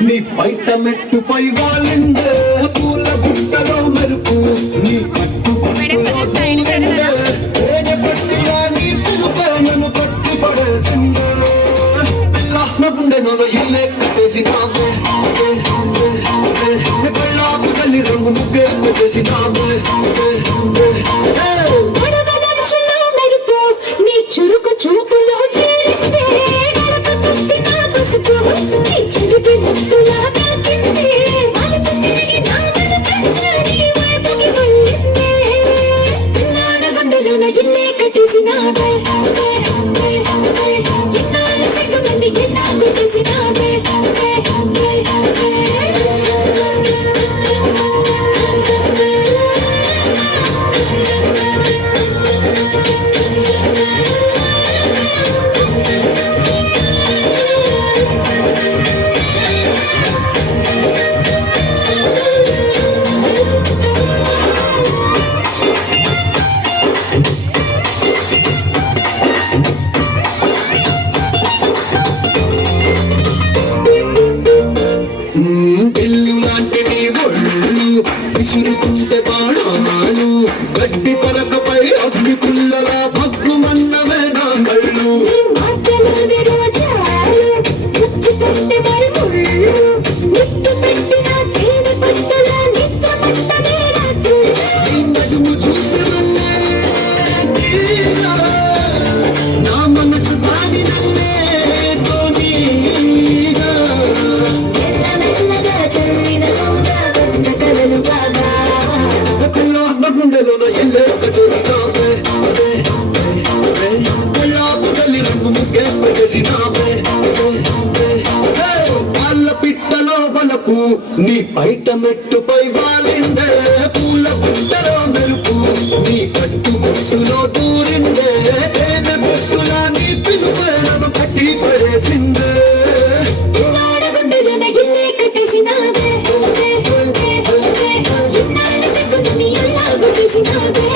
నీ బయట మెట్టుపై వాలిందే పూల గుట్టలో మెరుపు నీ పట్టు పట్టిలా నీ పులుపే నన్ను పట్టి పడేసిందే పిల్ల నా గుండె నన్ను ఇల్లే కట్టేసినావే కళ్ళాపు తల్లి రంగు ముగ్గే పెట్టేసినావే చురుకు చూపులో చేరిందే చిలిపి ముద్దులా తాకిందే మలుపు తిరిగి నా మనసంతా నీ వైపుకి వెళ్ళిందే నాడగుండెలోన ఇల్లే కట్టేసినావే ఇన్నాళ్ళ సిగ్గులన్నీ ఎలా కొట్టేసినావే విసురుకుంటే బాణాలు గడ్డి పలకపై అగ్ని పుల్లలా భగ్గుమన్నవే నా కళ్ళు నడుము చూస్తే నా మనసు దాని నల్లే గుండెలోన ఎల్లే కట్టేసినావే కళ్ళాపు తల్లి రంగు ముగ్గే పెట్టేసినావే వాళ్ళ పిట్టలో వలపు నీ బయట మెట్టుపై వాలిందే పూల పుట్టలో మెరుపు నీ కట్టు గుట్టులో దూరిందే తేనె బొట్టులా నీ పిలుపే నన్ను కట్టి పడేసిందే నాడగుండెలోన ఇల్లే కట్టేసినావే ఇన్నాళ్ళ సిగ్గులన్నీ ఎలా కొట్టేసినావే